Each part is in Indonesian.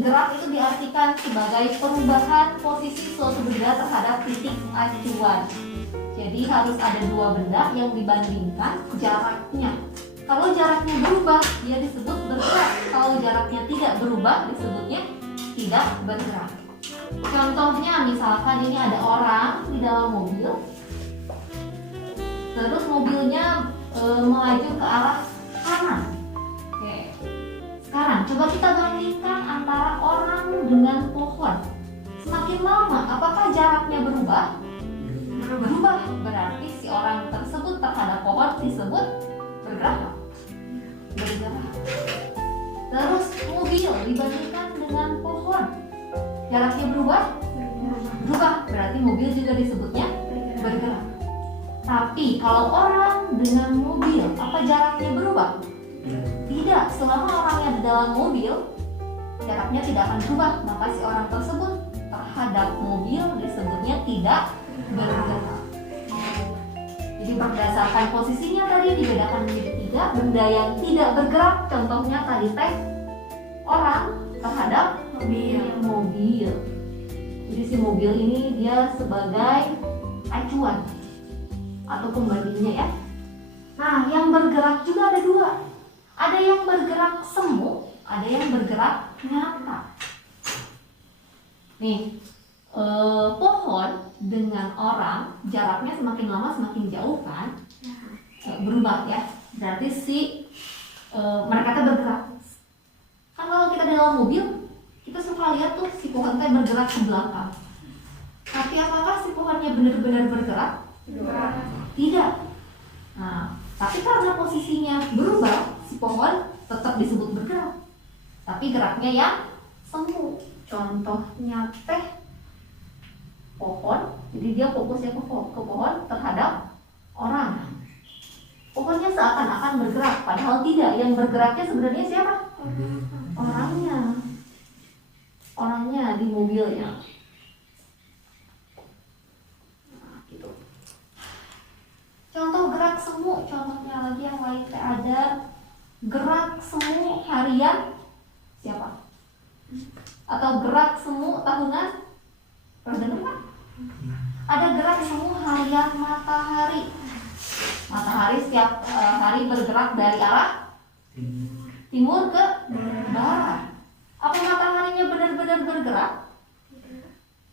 gerak itu diartikan sebagai perubahan posisi suatu benda terhadap titik acuan. Jadi harus ada dua benda yang dibandingkan jaraknya. Kalau jaraknya berubah, dia disebut bergerak. Kalau jaraknya tidak berubah, disebutnya tidak bergerak. Contohnya misalkan ini ada orang di dalam mobil, terus mobilnya melaju ke arah kanan. Oke. Sekarang coba kita bandingkan antara orang dengan pohon. Semakin lama, apakah jaraknya berubah? Berubah. Berarti si orang tersebut terhadap pohon disebut bergerak. Bergerak. Terus mobil dibandingkan dengan pohon, jaraknya berubah? Berubah. Berarti mobil juga disebutnya bergerak. Tapi kalau orang dengan mobil, apa jaraknya berubah? Tidak. Selama orangnya di dalam mobil, jaraknya tidak akan berubah. Maka si orang tersebut terhadap mobil disebutnya tidak bergerak. Jadi berdasarkan posisinya tadi dibedakan menjadi tiga. Benda yang tidak bergerak, contohnya tadi teh orang terhadap mobil. Jadi si mobil ini dia sebagai acuan atau pembandingnya ya. Nah, yang bergerak juga ada dua. Ada yang bergerak semu, ada yang bergerak nyata. Nih, pohon dengan orang jaraknya semakin lama semakin jauh kan, berubah ya. Berarti mereka tuh bergerak. Kan kalau kita di dalam mobil, kita suka lihat tuh si pohon teh bergerak ke belakang. Tapi apakah si pohonnya benar-benar bergerak? Tidak. Nah, tapi karena posisinya berubah, si pohon tetap disebut bergerak. Tapi geraknya yang semu. Contohnya teh pohon, jadi dia fokusnya ke pohon terhadap orang. Pohonnya seakan-akan bergerak, padahal tidak. Yang bergeraknya sebenarnya siapa? Orangnya di mobilnya. Nah, gitu. Contoh gerak semu, contohnya lagi yang lain ada gerak semu harian siapa? Atau gerak semu tahunan? Pernah dengar kan? Ada gerak semu harian matahari. Matahari setiap hari bergerak dari arah timur ke barat. Apa mataharinya benar-benar bergerak?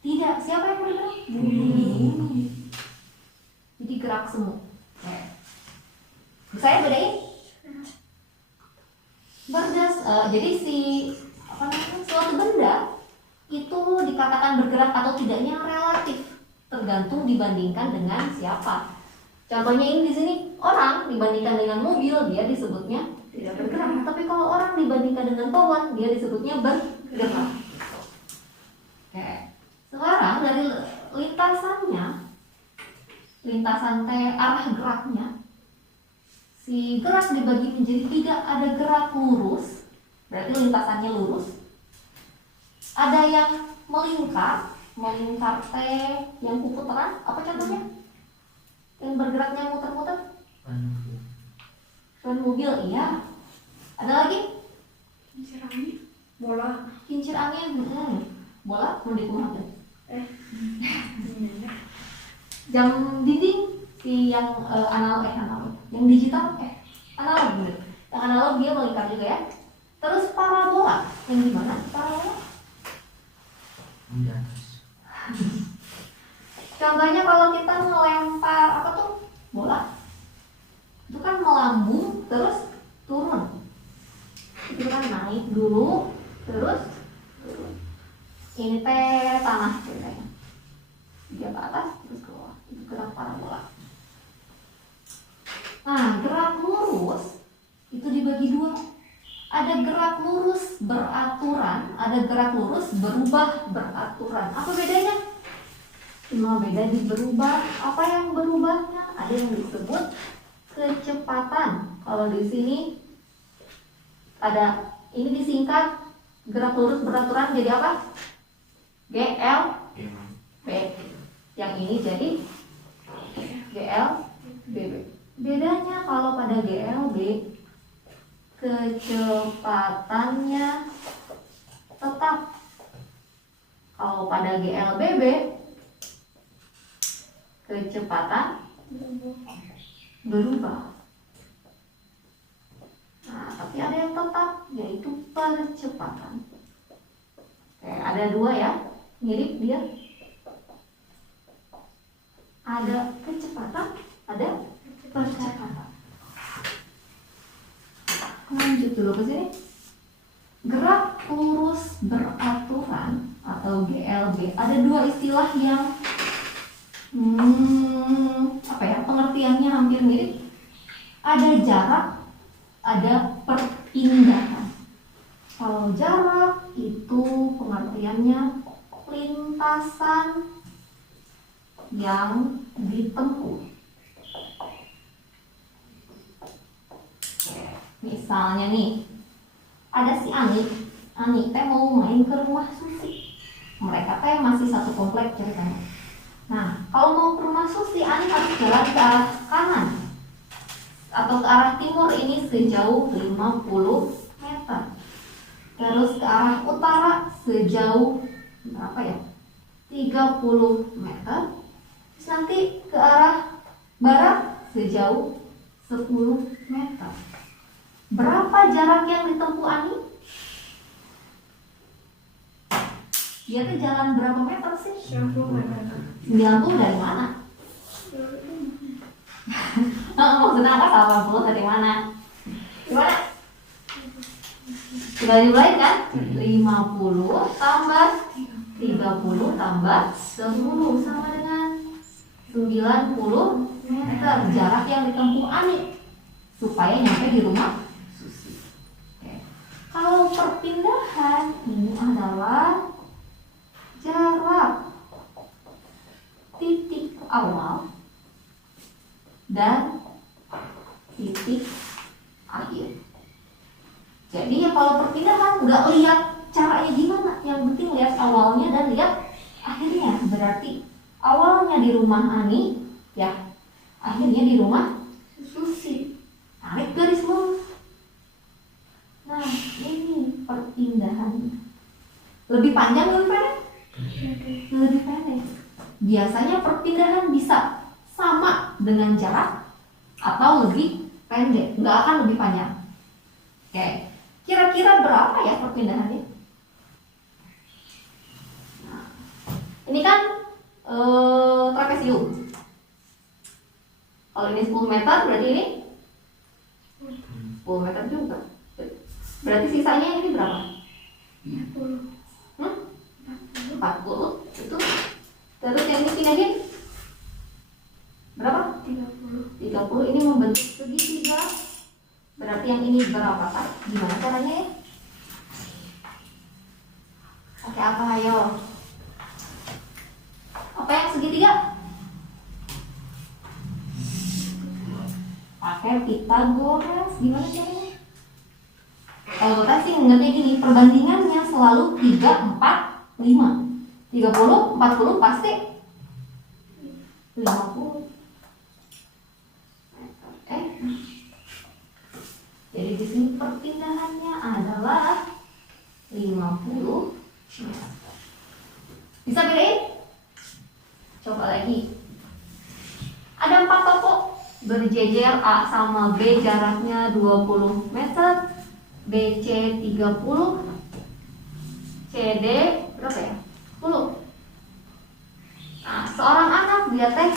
Tidak. Siapa yang bergerak? Bumi. Jadi gerak semu. Saya bedain. Jadi suatu benda itu dikatakan bergerak atau tidaknya relatif, tergantung dibandingkan dengan siapa. Contohnya ini di sini orang dibandingkan dengan mobil dia disebutnya tidak bergerak. Tapi kalau orang dibandingkan dengan pohon dia disebutnya bergerak. Oke. Sekarang dari lintasan arah geraknya, si gerak dibagi menjadi tiga. Ada gerak lurus, berarti lintasannya lurus. Ada yang melingkar teh yang puputaran, apa contohnya? Yang bergeraknya muter-muter? Ban mobil, iya. Ada lagi? Kincir angin, bola. Kincir angin, bola, mau dikumpulkan. Jam dinding, si yang analog, yang digital, analog bener. Yang analog dia melingkar juga ya. Terus parabola, yang gimana? Parabola? Di atas. Contohnya kalau kita melempar bola, itu kan melambung terus turun. Itu kan naik dulu terus turun. Ini teh tanah ceritanya. Dia ke atas terus ke bawah. Itu gerak parabola. Nah, gerak lurus itu dibagi dua. Ada gerak lurus beraturan, ada gerak lurus berubah beraturan. Apa bedanya? Cuma beda di berubah. Apa yang berubahnya? Ada yang disebut kecepatan. Kalau di sini ada, ini disingkat gerak lurus beraturan jadi apa? GLB. Yang ini jadi GLBB. Bedanya kalau pada GLB kecepatannya tetap. Kalau pada GLBB kecepatan berubah. Nah, tapi ada yang tetap, yaitu percepatan. Oke, ada dua ya, mirip dia. Ada kecepatan, ada percepatan. Lanjut dulu ke sini. Gerak lurus beraturan atau GLB. Ada dua istilah yang pengertiannya hampir mirip. Ada jarak, ada perpindahan. Kalau jarak itu pengertiannya lintasan yang ditempuh. Misalnya nih, ada si Ani teh mau main ke rumah Susi. Mereka teh masih satu komplek ceritanya. Nah, kalau mau ke rumah Susi, Ani harus jalan ke arah kanan atau ke arah timur ini sejauh 50 meter. Terus ke arah utara sejauh berapa ya? 30 meter. Terus nanti ke arah barat sejauh 10 meter. Berapa jarak yang ditempuh Ani? Dia tuh jalan berapa meter sih? 90 meter. 90 dari mana? Maksudnya apa? 80 dari mana? Gimana? Sudah dimulai kan? 50 tambah 30 tambah 10 sama dengan 90 meter jarak yang ditempuh Ani supaya nyampe di rumah Susi. Oke. Kalau perpindahan ini adalah jarak titik awal dan titik akhir. Jadi ya kalau perpindahan nggak lihat caranya gimana, yang penting lihat awalnya dan lihat akhirnya. Berarti awalnya di rumah Ani, ya akhirnya di rumah Susi. Tarik garis lurus. Nah ini perpindahannya. Lebih panjang lebih pendek? Lebih pendek. Biasanya perpindahan bisa sama dengan jarak atau lebih pendek, nggak akan lebih panjang. Oke, kira-kira berapa ya perpindahannya? Nah, ini kan trapesium. Kalau ini 10 meter, berarti ini 10 meter juga. Berarti sisanya ini berapa? 40 itu. Terus yang ini pindahin berapa? 30 ini membentuk segitiga. Berarti yang ini berapa kali? Gimana caranya ya? Pakai apa ayo? Apa yang segitiga? Pakai Pythagoras. Gimana caranya? Kalau kita sih ngerti gini, perbandingannya selalu 3, 4, 5. 30, 40 pasti 50. Jadi di sini perpindahannya adalah 50 meter. Bisa bedain? Coba lagi. Ada 4 toko berjejer, A sama B jaraknya 20 meter, BC 30, CD berapa ya? 10. Nah, seorang anak dia teh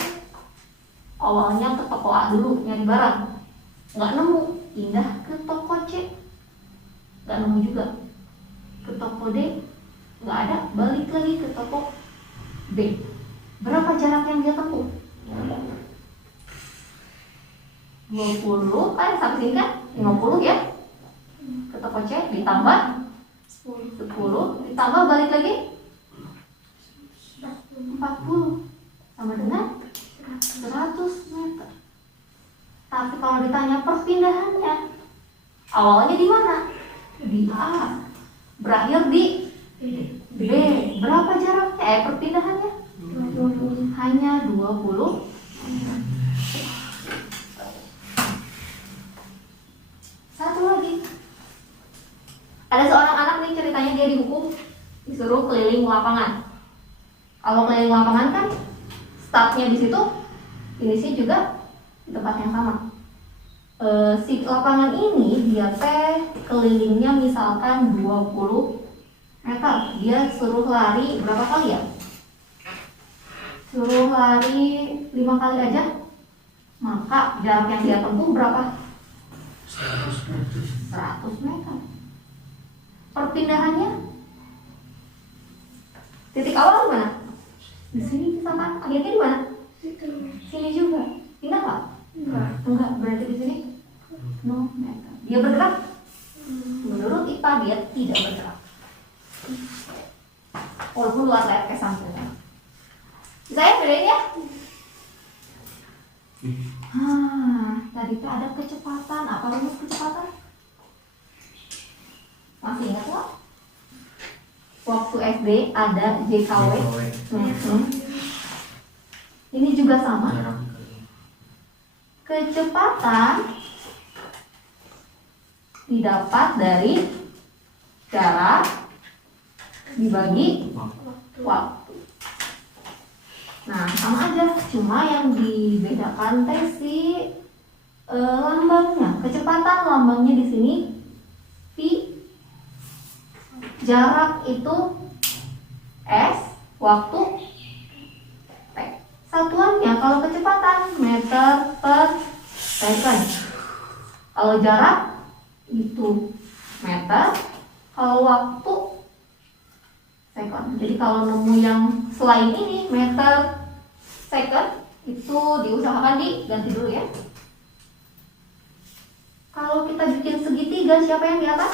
awalnya ke toko A dulu nyari barang, nggak nemu, pindah ke toko C, nggak nemu juga, ke toko D nggak ada, balik lagi ke toko B. Berapa jarak yang dia tempuh? 20 kan sampai sini kan 50 ya, ke toko C ditambah 10 ditambah balik lagi 40 sama dengan 100 meter. Tapi kalau ditanya perpindahannya, awalnya di mana? Di A, berakhir di B. Berapa jaraknya? Perpindahannya? 20. Hanya 20. Satu lagi. Ada seorang anak nih ceritanya katanya dia dihukum disuruh keliling lapangan. Kalau keliling lapangan kan startnya di situ, finishnya juga di tempat yang sama. Si lapangan ini dia teh kelilingnya misalkan 20 meter. Dia suruh lari berapa kali ya? Suruh lari 5 kali aja. Maka jarak yang dia tempuh berapa? 100 meter. 100 meter. Perpindahannya titik awal di mana? Di sini misalkan. Akhirnya di mana? Itu. Sini juga. Pindah nggak? Enggak. Enggak. Berarti di sini 0 meter. Dia bergerak? Menurut IPA dia tidak bergerak. Walaupun luas lihat ke sampingnya. Bisa ya bedain ya? Tadi tuh ada kecepatan. Apa rumus kecepatan? Masih ingat nggak? Waktu SD ada JKW. Ini juga sama. Jarak kali. Kecepatan didapat dari jarak dibagi waktu. Nah, sama aja, cuma yang dibedakan teh si lambangnya. Kecepatan lambangnya di sini V, jarak itu S, waktu T. Satuannya kalau kecepatan meter per second. Kalau jarak itu meter, kalau waktu second. Jadi kalau nemu yang selain ini meter second itu diusahakan diganti dulu ya. Kalau kita bikin segitiga, siapa yang di atas?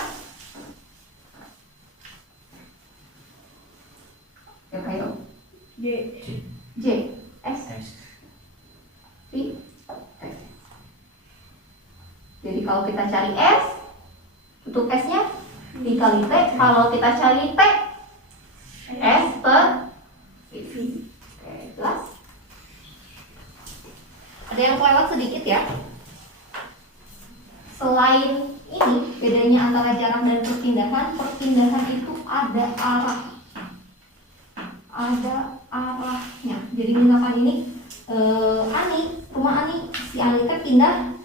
Ya kayak J. J, S, S. V, T. Jadi kalau kita cari S, untuk S-nya dikali T. Kalau kita cari T, S per V. Oke, jelas? Ada yang kelewat sedikit ya. Selain ini, bedanya antara jarak dan perpindahan, perpindahan itu ada arah. Ada arahnya. Jadi misalkan ini Ani, rumah Ani, si Ani teh pindah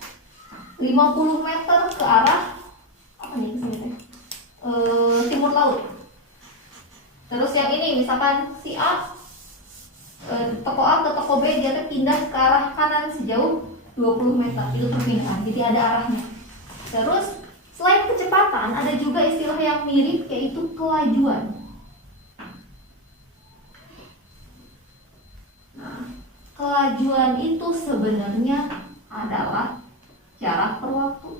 50 meter ke arah apa nih kesini teh? Timur laut. Terus yang ini misalkan si A toko A ke toko B dia teh pindah ke arah kanan sejauh 20 meter. Itu perpindahan. Jadi ada arahnya. Terus selain kecepatan ada juga istilah yang mirip yaitu kelajuan. Nah, kelajuan itu sebenarnya adalah jarak per waktu.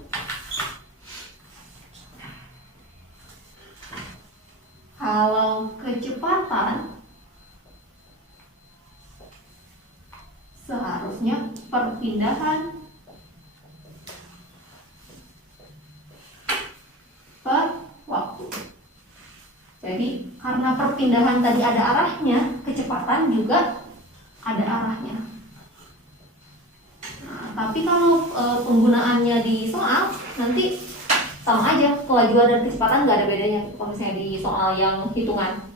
Kalau kecepatan seharusnya perpindahan per waktu. Jadi karena perpindahan tadi ada arahnya, kecepatan juga ada arahnya. Nah, tapi kalau penggunaannya di soal nanti sama aja, kelajuan dan kecepatan nggak ada bedanya kalau misalnya di soal yang hitungan.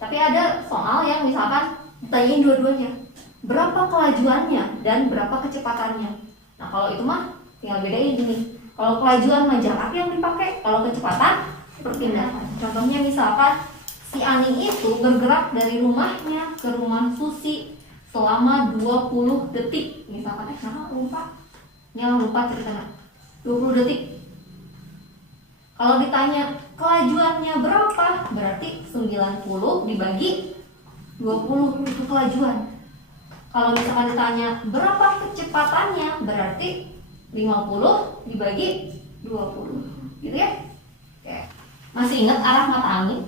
Tapi ada soal yang misalkan ditanyain dua-duanya, berapa kelajuannya dan berapa kecepatannya. Nah kalau itu mah tinggal bedain gini. Kalau kelajuan mah jarak yang dipakai, kalau kecepatan perpindahan. Contohnya misalkan si Ani itu bergerak dari rumahnya ke rumah Susi selama 20 detik. Misalkan lupa ceritanya. 20 detik. Kalau ditanya kelajuannya berapa, berarti 90 dibagi 20 itu kelajuan. Kalau misalkan ditanya berapa kecepatannya, berarti 50 dibagi 20. Gitu ya? Oke. Masih ingat arah mata angin?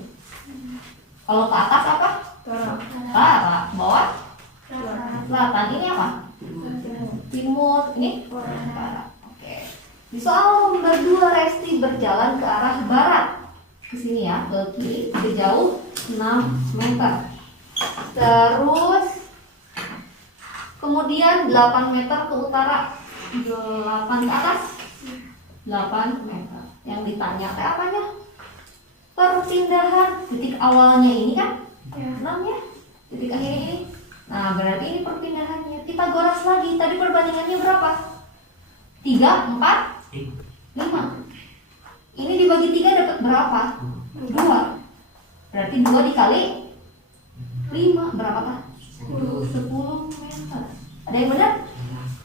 Kalau ke atas apa? Barat. Bawah? Selatan. Ini apa? Timur. Ini? Barat. Oke. Di soal nomor 2 Resti berjalan ke arah barat. Ke sini ya, ke kiri sejauh 6 meter. Terus kemudian 8 meter ke utara. 8 ke atas 8 meter. Yang ditanya teh apanya? perpindahan titik awalnya ini kan Ya. 6 ya, titik akhirnya ini. Nah, berarti ini perpindahannya. Kita goras lagi. Tadi perbandingannya berapa? 3, 4, 5. Ini dibagi 3 dapat berapa? 2. Berarti 2 dikali 5 berapakah? 10 meter. Ada yang benar?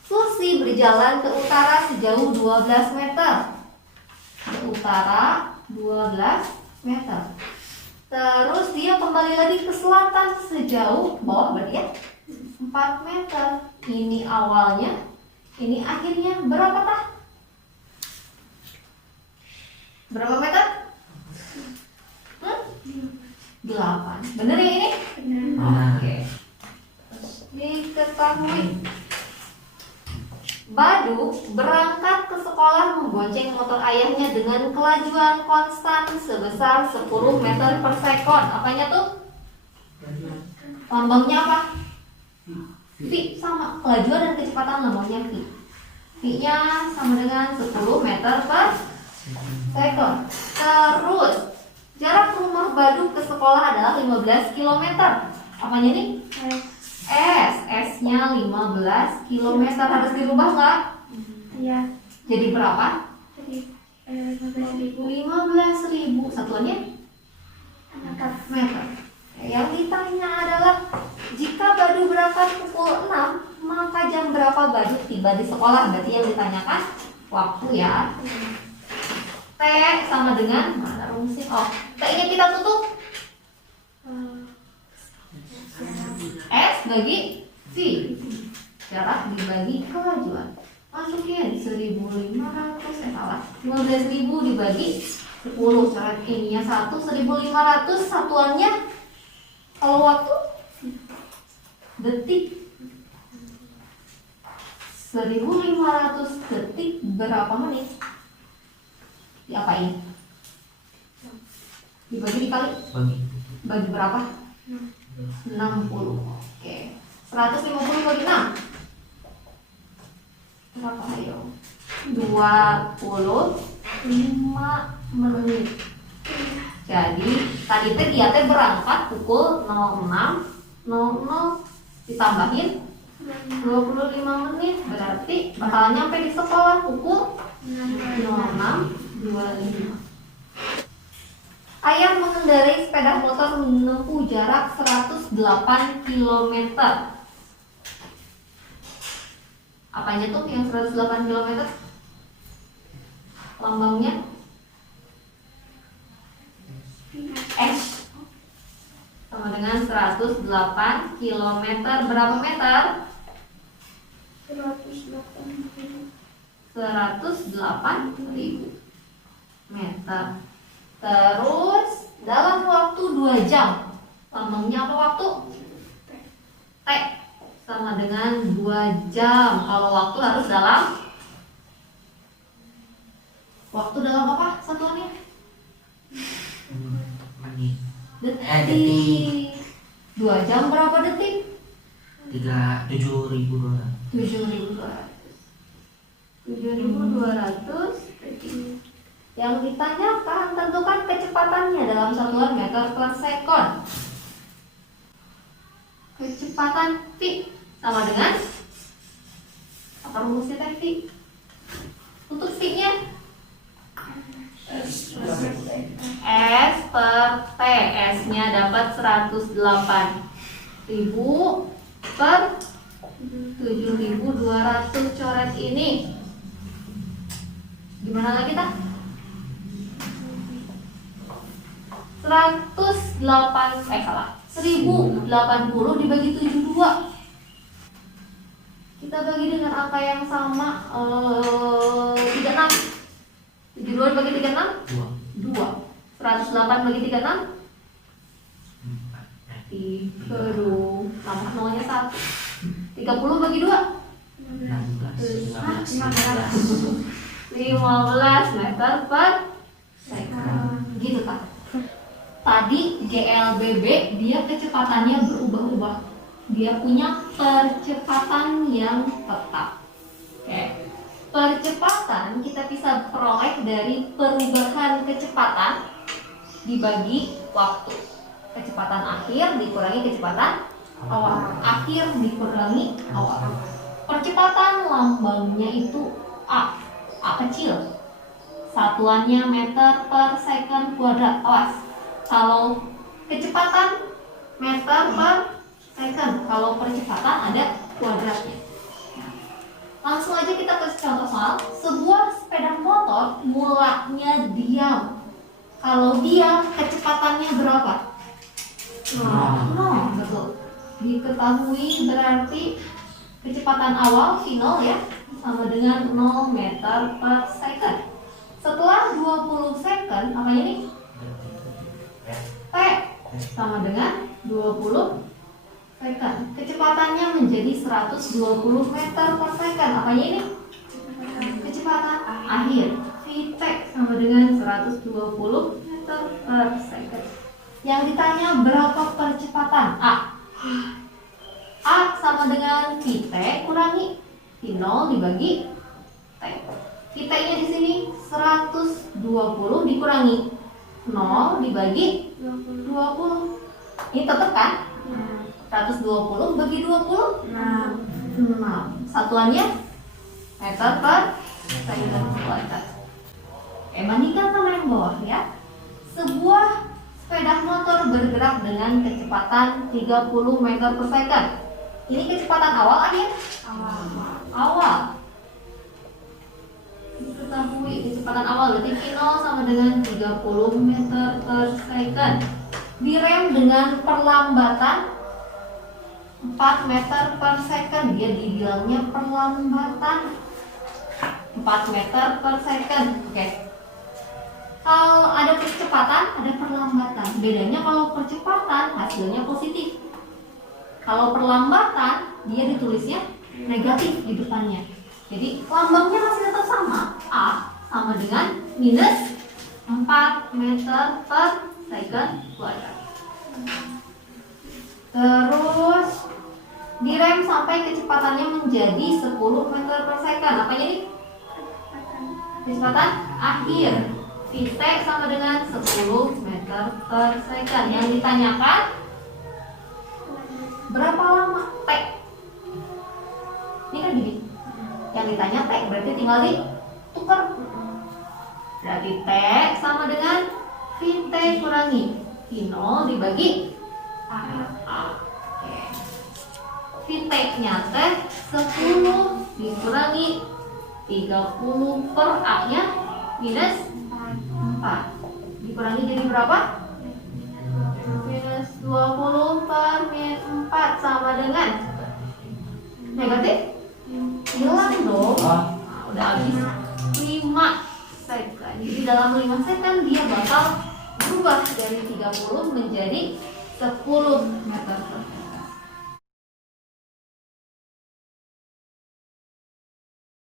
Susi berjalan ke utara sejauh 12 meter. Ke utara 12 meter. Terus dia kembali lagi ke selatan sejauh bawah berarti ya 4 meter. Ini awalnya, ini akhirnya berapa tah? Berapa meter? 8. Bener ya ini? Benar. Oke. Terus diketahui Badu berangkat ke sekolah membonceng motor ayahnya dengan kelajuan konstan sebesar 10 meter per sekon. Apanya tuh? Lambangnya apa? V. Sama. Kelajuan dan kecepatan lambangnya V. V-nya sama dengan 10 meter per sekon. Terus jarak rumah Badu ke sekolah adalah 15 km. Apanya nih? S-nya 15 km. Harus dirubah nggak? Iya. Jadi berapa? Jadi 15.000 15.000. Satuannya meter. Yang ditanya adalah jika Badu berangkat pukul 6, maka jam berapa Badu tiba di sekolah? Berarti yang ditanyakan waktu ya. T sama dengan mana rumusnya? Oh, T-nya kita tutup. S bagi V. Jarak dibagi kelajuan. Masukin 1.500, salah. 15.000 dibagi 10. Coret ininya 1, 1.500 satuannya kalau waktu detik. 1.500 detik berapa menit? Diapain? Dibagi dikali? Bagi berapa? 60. Oke. 150 bagi 6. Berapa ayo? 25 menit. Jadi tadi teh dia teh berangkat pukul 06.00 ditambahin 25 menit, berarti bakalan nyampe di sekolah pukul 06.25. Ayah mengendarai sepeda motor menempuh jarak 108 km. Apanya tuh yang 108 km? Lambangnya S sama dengan 108 km. Berapa meter? 108.000 meter. Terus dalam waktu 2 jam. Lambangnya apa waktu? T sama dengan 2 jam. Kalau waktu harus dalam apa satuannya? Detik. 2 jam berapa detik? 7.200. 7.200 detik. Yang ditanyakan tentukan kecepatannya dalam satuan meter per sekon. Kecepatan V sama dengan apa rumusnya teh V? Untuk V-nya S per T. S-nya dapat 108.000 per 7.200. Coret ini. Gimana lagi tak? 1080 dibagi 72. Kita bagi dengan angka yang sama, 36. 72 dibagi 36 2. 108 bagi 36 3. Tambah nolnya 1. 30 bagi 2 15 meter per sekon. Gitu tak? Tadi GLBB dia kecepatannya berubah-ubah. Dia punya percepatan yang tetap. Oke. Percepatan kita bisa peroleh dari perubahan kecepatan dibagi waktu. Kecepatan akhir dikurangi kecepatan awal. Akhir dikurangi awal. Percepatan lambangnya itu A. A kecil. Satuannya meter per second kuadrat. Awas. Kalau kecepatan meter per second. Kalau percepatan ada kuadratnya. Langsung aja kita ke contoh soal. Sebuah sepeda motor mulanya diam. Kalau diam, kecepatannya berapa? 0, betul. Diketahui berarti kecepatan awal V0 ya, sama dengan 0 meter per second. Setelah 20 second, apa ini? T sama dengan 20 second. Kecepatannya menjadi 120 meter per second. Apa ini? Kecepatan akhir. Vt sama dengan 120 meter per second. Yang ditanya berapa percepatan? A. A sama dengan Vt kurangi V0 dibagi T. Vt nya di sini 120 dikurangi 0 dibagi 20. Ini tetap kan? 120 bagi 20 6. Satuannya meter per second kuadrat. Oke, bandingkan sama yang bawah ya. Sebuah sepeda motor bergerak dengan kecepatan 30 meter per second. Ini kecepatan awal akhir? Awal. Diketahui kecepatan awal berarti V0 sama dengan 30 meter per second. Direm dengan perlambatan 4 meter per second. Dia dibilangnya perlambatan 4 meter per second. Oke. Kalau ada percepatan, ada perlambatan. Bedanya kalau percepatan hasilnya positif. Kalau perlambatan dia ditulisnya negatif di depannya. Jadi lambangnya masih tetap sama. A sama dengan minus 4 meter per second kuadrat. Terus direm sampai kecepatannya menjadi 10 meter per second. Apa ini? Kecepatan akhir. Vt sama dengan 10 meter per second. Yang ditanyakan berapa lama T? Ini kan gini. Yang ditanya T berarti tinggal ditukar. Berarti T sama dengan Vt kurangi V0 dibagi A. Oke. Vt nya T 10 dikurangi 30 per A nya minus 4. Dikurangi jadi berapa? Minus 20 per 4 sama dengan negatif? Hilang dong. Udah habis 5 second. Jadi dalam 5 second dia bakal berubah dari 30 menjadi 10 meter per second.